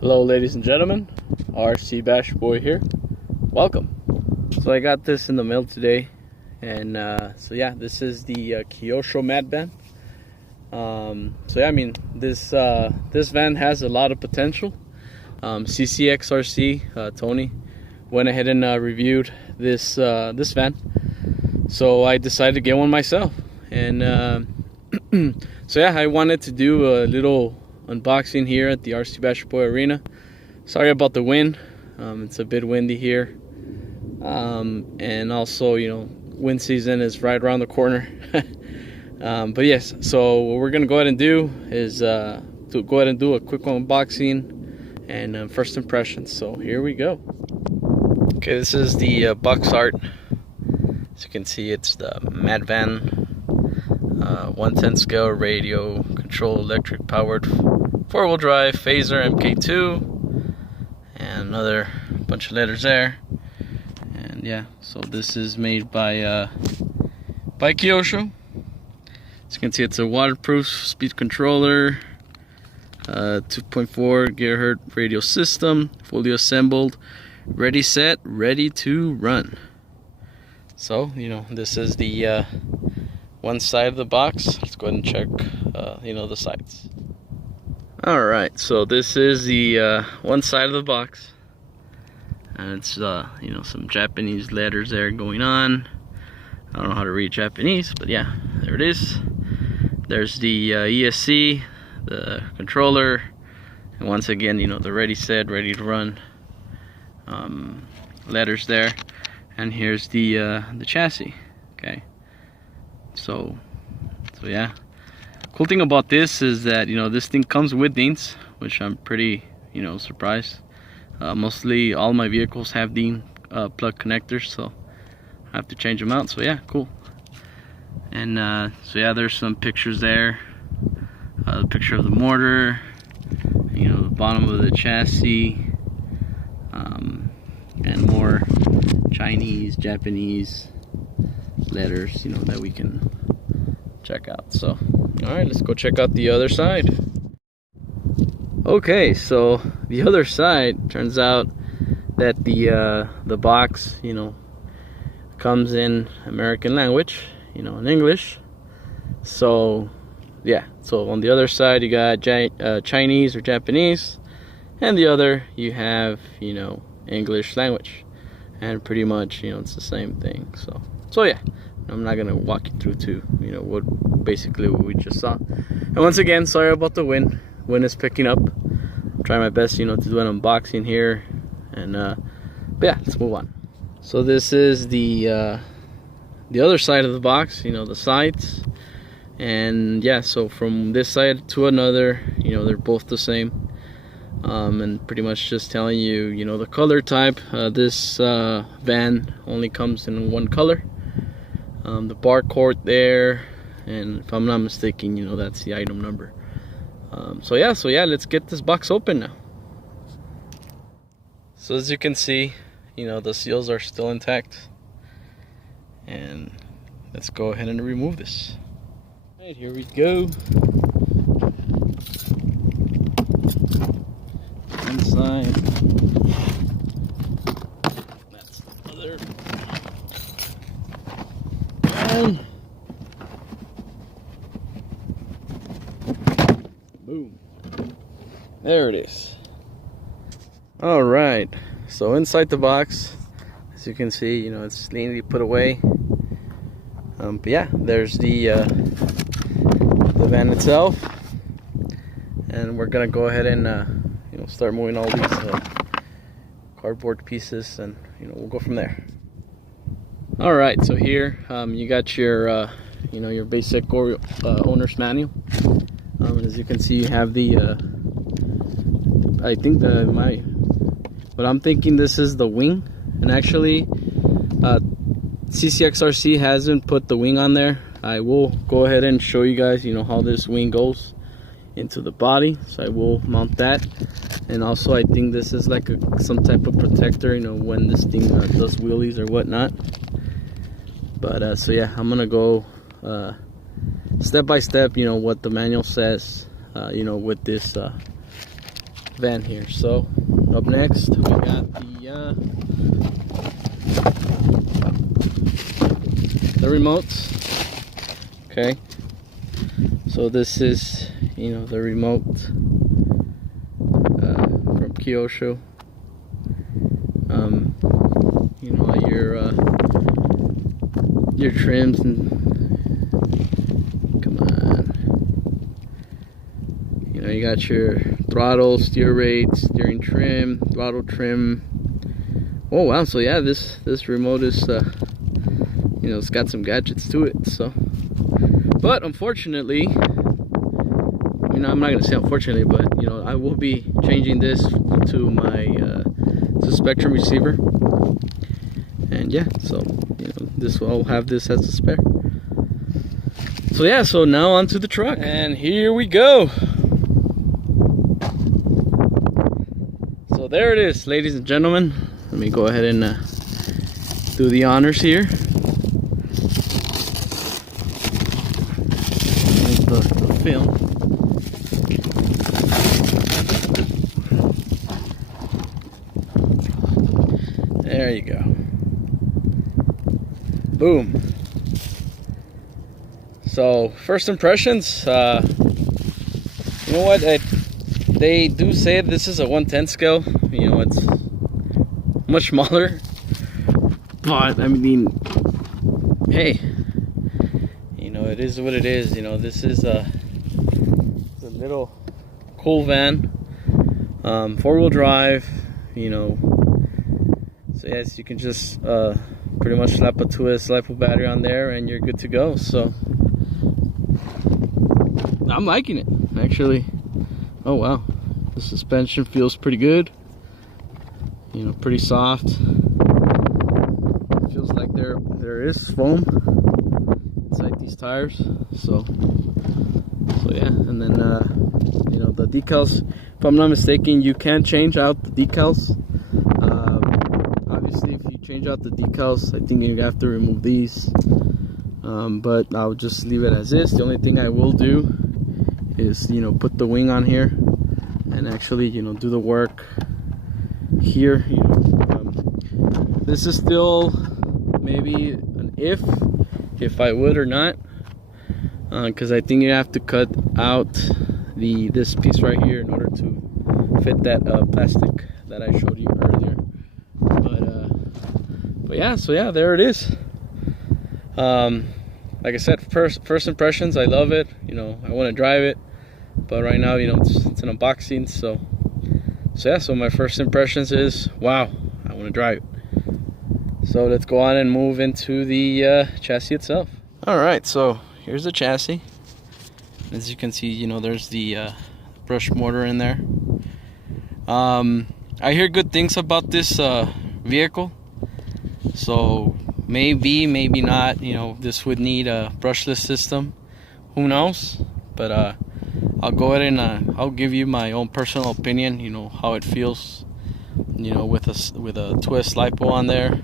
Hello ladies and gentlemen, RC Bash Boy here. Welcome. So I got this in the mail today, and so yeah, this is the KYOSHO mat van. So yeah, I mean this van has a lot of potential. CCXRC Tony went ahead and reviewed this van, so I decided to get one myself. And so yeah, I wanted to do a little unboxing here at the RC Bash Boy Arena. Sorry about the wind. It's a bit windy here, and also, you know, wind season is right around the corner. But yes, so what we're gonna go ahead and do is to go ahead and do a quick unboxing and first impressions. So here we go. Okay, this is the box art. As you can see, it's the mat van, 1/10 scale radio control, electric powered 4-wheel drive FAZER Mk2, and another bunch of letters there. And yeah, so this is made by KYOSHO. As you can see, it's a waterproof speed controller, 2.4 gigahertz radio system, fully assembled, ready, set, ready to run. So, you know, this is the one side of the box. Let's go ahead and check, you know, the sides. Alright, so this is the one side of the box. And it's, you know, some Japanese letters there going on. I don't know how to read Japanese, but yeah, there it is. There's the ESC, the controller, and once again, you know, the ready, set, ready to run letters there. And here's the chassis. Okay, so yeah, cool thing about this is that, you know, this thing comes with DINs, which I'm pretty, you know, surprised. Mostly all my vehicles have DIN plug connectors, so I have to change them out. So yeah, cool. And so yeah, there's some pictures there. The picture of the motor, you know, the bottom of the chassis, and more Chinese, Japanese letters, you know, that we can check out. So all right, let's go check out the other side. Okay, so the other side, turns out that the box, you know, comes in American language, you know, in English. So yeah, so on the other side you got Chinese or Japanese, and the other you have, you know, English language. And pretty much, you know, it's the same thing. So yeah, I'm not gonna walk you through to, you know, what we just saw. And once again, sorry about the wind. Wind is picking up. I'm trying my best, you know, to do an unboxing here. And but yeah, let's move on. So this is the other side of the box, you know, the sides. And yeah, so from this side to another, you know, they're both the same. And pretty much just telling you, you know, the color type. This van only comes in one color. The barcode there, and if I'm not mistaken, you know, that's the item number. So yeah, let's get this box open now. So as you can see, you know, the seals are still intact, and let's go ahead and remove this. All right, here we go. Inside, that's the other, and boom, there it is. All right, so inside the box, as you can see, you know, it's neatly put away. But yeah, there's the van itself, and we're gonna go ahead and you know, start moving all these cardboard pieces, and you know, we'll go from there. All right, so here you got your you know, your basic owner's manual. As you can see, you have the I think but I'm thinking this is the wing, and actually CCXRC hasn't put the wing on there. I will go ahead and show you guys, you know, how this wing goes into the body, so I will mount that. And also, I think this is like some type of protector, you know, when this thing does wheelies or whatnot. But so yeah, I'm gonna go step by step, you know, what the manual says, you know, with this van here. So up next we got the remotes. Okay, so this is, you know, the remote from KYOSHO. You know, your trims and, come on, you know, you got your throttle, steer rate, steering trim, throttle trim. Oh wow, so yeah, this remote is you know, it's got some gadgets to it. So, but unfortunately, you know, I'm not gonna say unfortunately, but you know, I will be changing this to my to Spectrum receiver. And yeah, so you know, this will have this as a spare. So yeah, so now onto the truck, and here we go. So there it is, ladies and gentlemen. Let me go ahead and do the honors here. The film. There you go. Boom. So first impressions, you know what, they do say this is a 1/10 scale. You know, it's much smaller, but I mean, hey, you know, it is what it is. You know, this is a little cool van, 4-wheel drive, you know. So yes, you can just pretty much slap a 2S LiPo battery on there and you're good to go. So I'm liking it, actually. Oh wow, the suspension feels pretty good. You know, pretty soft. Feels like there is foam inside these tires. So yeah, and then you know, the decals, if I'm not mistaken, you can change out the decals. Obviously, if you change out the decals, I think you have to remove these. But I'll just leave it as is. The only thing I will do is, you know, put the wing on here and actually, you know, do the work here. You know, this is still maybe an if I would or not, because I think you have to cut out this piece right here in order to fit that plastic that I showed you earlier. But yeah, so yeah, there it is. Like I said, first impressions, I love it. You know, I want to drive it, but right now, you know, it's an unboxing. So yeah, so my first impressions is, wow, I want to drive it. So let's go on and move into the chassis itself. All right, so here's the chassis. As you can see, you know, there's the brush motor in there. I hear good things about this vehicle. So maybe not, you know, this would need a brushless system. Who knows? But I'll go ahead and I'll give you my own personal opinion. You know how it feels, you know, with a 2S LiPo on there.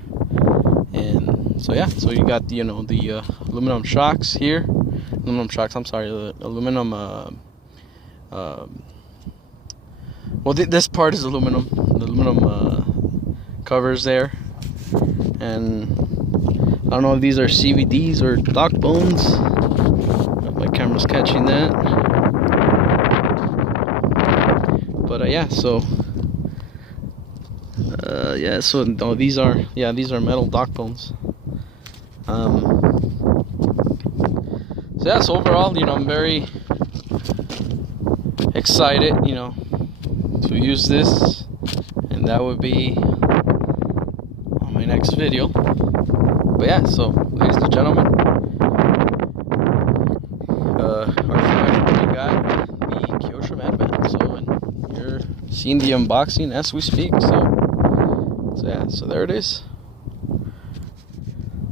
And so yeah, so you got the, you know, the aluminum shocks here. Aluminum shocks. I'm sorry, the aluminum. Well, this part is aluminum. The aluminum covers there. And I don't know if these are CVDs or dock bones. My camera's catching that. But yeah, so yeah, so no, these are metal dock bones. So yeah, so overall, you know, I'm very excited, you know, to use this, and that would be on my next video. But yeah, so ladies and gentlemen, we got the KYOSHO Madman. So, and you're seeing the unboxing as we speak. So yeah, so there it is.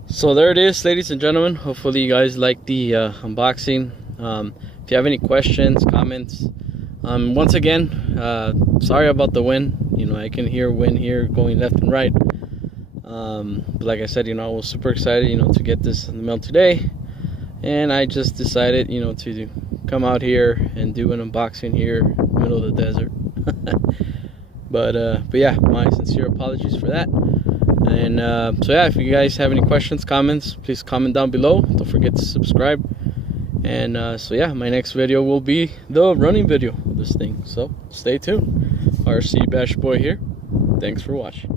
So there it is, ladies and gentlemen. Hopefully you guys like the unboxing. If you have any questions, comments, once again, sorry about the wind. You know, I can hear wind here going left and right. But like I said, you know, I was super excited, you know, to get this in the mail today, and I just decided, you know, to come out here and do an unboxing here in the middle of the desert. But yeah, my sincere apologies for that. And so yeah, if you guys have any questions, comments, please comment down below. Don't forget to subscribe. And so yeah, my next video will be the running video of this thing, so stay tuned. RC Bash Boy here. Thanks for watching.